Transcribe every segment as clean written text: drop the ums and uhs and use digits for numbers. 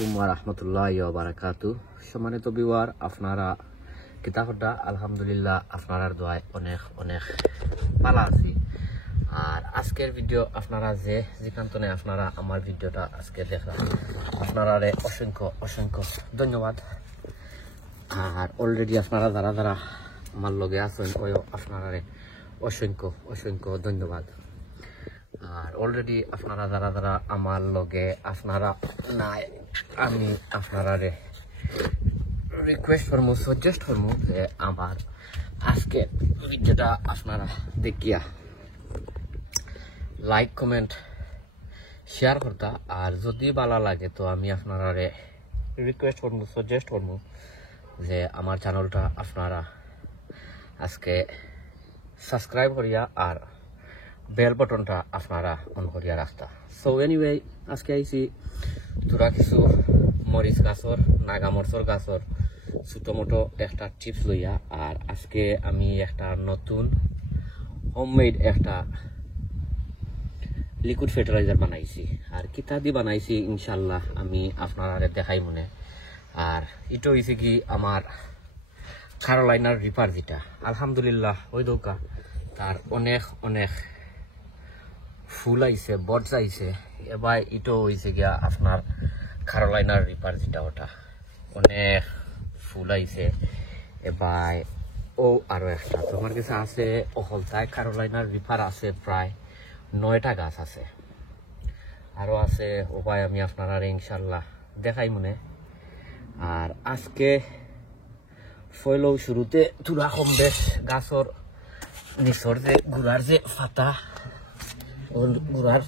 আলাইকুম ওয়া রাহমাতুল্লাহি ওয়া বারাকাতুহু। সম্মানিত ভিউয়ার, আপনারা কিতাবটা আলহামদুলিল্লাহ আপনার দোয়ায় অনেক অনেক ভালো আছি। আর আজকের ভিডিও আপনারা যেখানে আপনারা আমার ভিডিওটা আজকে দেখলাম, আপনারা অসংখ্য অসংখ্য ধন্যবাদ। আর অলরেডি আপনারা যারা যারা আমার লগে আছেন ওই আপনারা অসংখ্য অসংখ্য ধন্যবাদ। আর অলরেডি আপনারা যারা যারা আমার লগে আপনারা নাই, আমি আপনারা রিকোয়েস্ট করবো, সাজেস্ট করবো যে আমার আজকে ভিডিওটা আপনারা দেখিয়া লাইক কমেন্ট শেয়ার করতা। আর যদি ভালো লাগে তো আমি আপনারা রিকোয়েস্ট করবো, সাজেস্ট করবো যে আমার চ্যানেলটা আপনারা আজকে সাবস্ক্রাইব করিয়া আর বেল বাটনটা আপনারা অন করিয়া রাখতা। সো এনিওয়ে, আজকে আইছি তোরা কিছু মরিচ গাছর, নাগা মরচর গাছর ছোট মোটো একটা টিপস লইয়া। আর আজকে আমি একটা নতুন হোমমেড একটা লিকুইড ফার্টিলাইজার বানাইছি। আর কিতা দি বানাইছি ইনশাল্লাহ আমি আপনারা দেখাই মনে। আর এটা হয়েছে কি আমার ক্যারোলাইনার রিপার, যেটা আলহামদুলিল্লাহ ওই দৌকা তার অনেক অনেক ফুল আইছে, বডস আইছে। এবার ইটো হয়েছে গিয়া আপনার ক্যারোলাইনার রিপার, যেটা ওটা অনেক ফুল আইছে। এবার ও আরো একটা তোমার কাছে আছে অহলতায় ক্যারোলাইনার রিপার আছে, প্রায় 9টা গাছ আছে, আরো আছে। ওবাই আমি আপনারা ইনশাল্লাহ দেখাই মনে। আর আজকে ফয়লও শুরুতে তুরা কম বেশ গাছর নিচর যে গুড়ার যে ফাতা, গুড়ার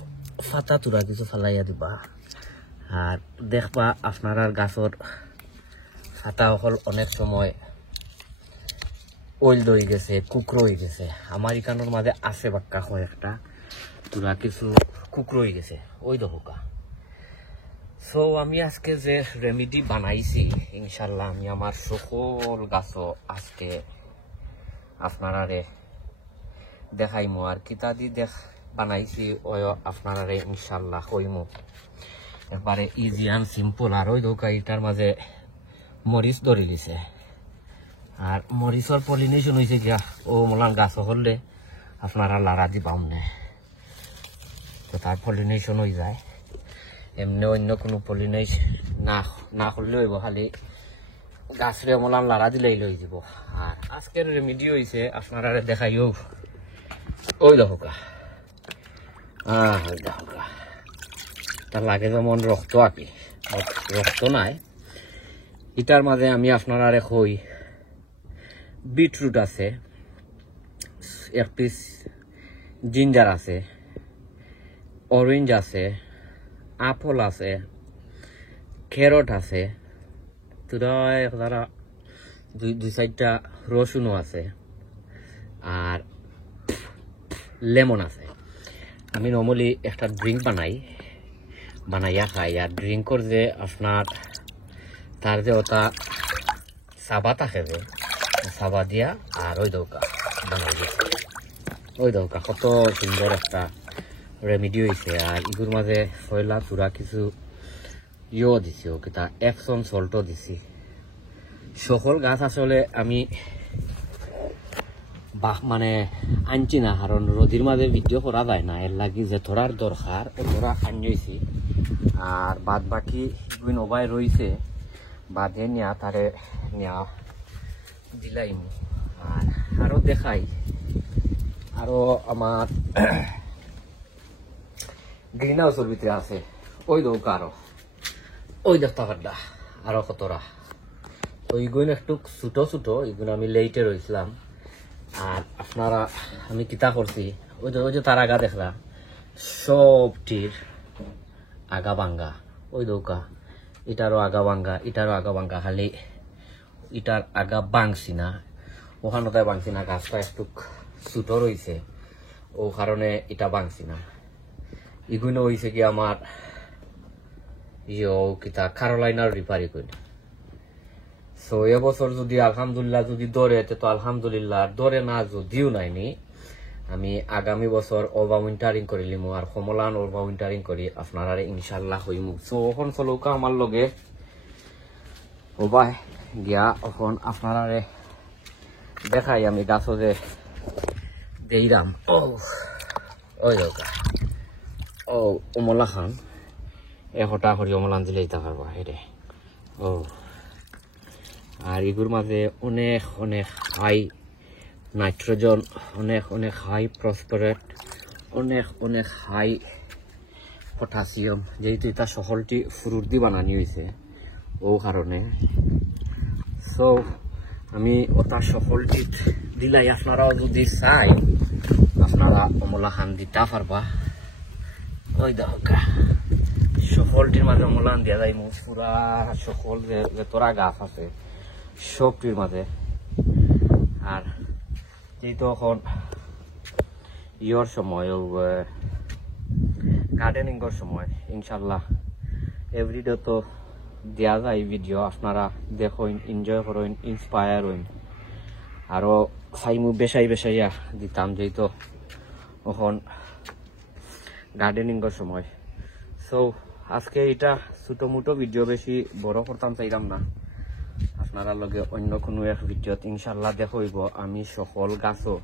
ফাতা তুরা কিছু ফালাইয়া দিবা। আর দেখবা আপনার গাছর ফাতা হল অনেক সময় ওইল দই গেছে, কুকরো হয়ে গেছে। আমার এখানোর মাঝে আছে বাক্কা কয়েকটা তুরা কিছু কুকরো হয়ে গেছে, ওই দোকা। সো আমি আজকে যে রেমিডি বানাইছি ইনশাল্লাহ আমি আমার সকল গাছও আজকে আপনারা দেখাইমু। আর কিতা দি বানাইছি ওই আপনারা ইনশাল্লাহ কইমু। একবারে ইজি অ্যান্ড সিম্পল। আর ওই দোকা এটার মাঝে মরিচ ধরে দিছে। আর মরিচর পলিনেশন হয়েছে গিয়া ও মোলান গাছ হলে আপনারা লাড়া দি পাম না, তো তার পলিনেশন হয়ে যায়। এমনি অন্য কোনো পলিনেশন না করলে হইব, খালি গাছরে মোলান লাড়া দিলেই লই যাব। আর আজকের রেমিডি হয়েছে আপনারা দেখাইও ওই দোকা। তার লাগে যেমন রক্ত আঁকি, রক্ত নাই। এটার মাঝে আমি আপনারা কই বিটরুট আছে, এক পিস জিঞ্জার আছে, অরেঞ্জ আছে, আপেল আছে, ক্যারট আছে, তারা দুই সাইডটা রসুনও আছে, আর লেমন আছে। আমি নর্মালি একটা ড্রিঙ্ক বানাইয়া খাই। আর ড্রিঙ্কর যে আপনার তার যে ওটা সাবা থাকে, যে সাবা দিয়া আর ওই দৌকা বানাই দিচ্ছে। ওই দৌকা কত সুন্দর একটা রেমিডি হয়েছে। আর ইগুর মাঝে ফয়লা চূড়া কিছু ইয়েও দিছি, ও কিতা এপসন সল্টও দিছি। সকল গাছ আসলে আমি মানে আনছি না, কারণ রোদির মাঝে ভিডিও করা যায় না, এর লাগি যে ধরার দরকার ও ধরা আনছি। আর বাদ বাকি নবাই রয়েছে বাদে নিয়া তারে নিয়া দিলাইম। আর আরো দেখাই, আরো আমার গ্রিন হাউসের ভিতরে আছে ওই দৌকা, আরো ওই দেখতে পারডা আরো কতরা। তো এইগুলো একটু ছোট ছোট, এগুলো আমি লেটে রয়েছিলাম। আর আপনারা আমি কিতা করছি, ওই যে তার আগা দেখলা সবটির আগা ভাঙ্গা, ওই দৌকা এটারও আগা ভাঙ্গা, এটারও আগা ভাঙ্গা, খালি এটার আগা ভাঙছি না, ওখানটায় ভাঙছি না। গাছটা একটু ছোট রয়েছে ও কারণে এটা ভাঙছি না। এগুলো হয়েছে কি আমার কিতা ক্যারোলাইনার রিপার এগুলো। সো এবছর যদি আলহামদুলিল্লাহ যদি দৌড়ে তো আলহামদুলিল্লাহ, দৌড়ে না যদিও নাইনি। আমি আগামী বছর ওভার উইন্টারিং করিলিম আর কমলান ওভার উইন্টারিং করি আপনারা ইনশাল্লাহ হইমু। সো ওখন চলৌকা আমার লগে ওবাই গিয়া ওখন আপনারা দেখাই আমি গাছও যে দেইরাম। ও ওই দৌকা ও অমলা খান এশটা করি অমলান দিলে দিতে পারবো হেরে। ও আর এগুর মাঝে অনেক অনেক হাই নাইট্রোজেন, অনেক অনেক হাই ফসফরাস, অনেক অনেক হাই পটাশিয়াম, যেহেতু এটা সকলটি ফ্রুট দিয়ে বানানি হয়েছে ও কারণে। সো আমি ওটা সকলটি দিলাই আপনারাও যদি চাই আপনারা অমলা খান দিতে পারবা। ওই দেখা সকলটির মাঝে অমলান দিয়া যায় পুরা সকল যে তোরা গাছ আছে সবটির মাঝে। আর যেহেতু এখন ইয়র সময় গার্ডেনিংয়ের সময় ইনশাল্লাহ এভরিডে তো দেওয়া যায় ভিডিও, আপনারা দেখুন, এনজয় করুন, ইন্সপায়ার হইন। আরও চাইমু বেশাই বেশাইয়া দিতাম, যেহেতু এখন গার্ডেনিংয়ের সময়। সো আজকে এটা ছোটো মোটো ভিডিও, বেশি বড় করতাম চাইলাম না। আপনারা লগে অন্য কোনো এক ভিডিওত ইনশাল্লাহ দেখাইব আমি সকল গাছও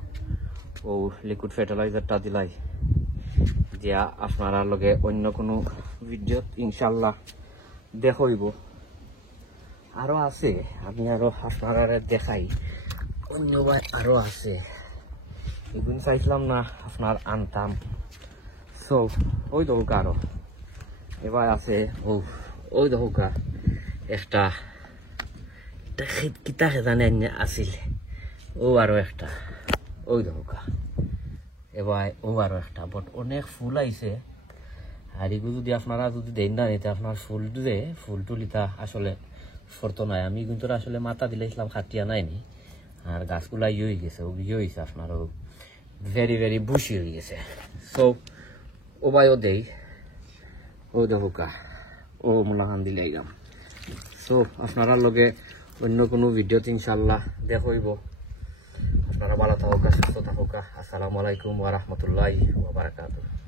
ও লিকুইড ফার্টিলাইজারটা দিলাই দিয়া আপনারা লগে অন্য কোনো ভিডিওত ইনশাল্লাহ দেখাইব। আরো আছে, আমি আরো আপনারা দেখাই অন্য আরো আছে, এগুলো চাইছিলাম না আপনার আনতাম। সো ওই দৌকা আরো এবার আছে ও ওই দৌকা একটা কিতা খেজানে আছিল ও আরো একটা ওই দৌকা এবার ও আরো একটা, বাট অনেক ফুল আইছে। আর এগুলো যদি আপনারা যদি দেন না নিতে আপনার ফুলটু লিতা আসলে ফরতো নাই। আমি কিন্তু আসলে মাথা দিলেছিলাম খাটিয়া নাইনি, আর গাছগুলা ইয়ে হয়ে গেছে, ও ইয়ে হয়েছে আপনার ভেরি ভেরি বুশি হয়ে গেছে। সো ও বাইও দেই ও দৌকা ও মোলাহান দিলে আইলাম। সো আপনারা লগে অন্য কোনো ভিডিওতে ইনশাল্লাহ দেখাইব। আপনারা ভালো থাকুকা, সুস্থ থাকুকা। আসসালামু আলাইকুম ওয়া রাহমাতুল্লাহি ওয়া বারাকাতুহু।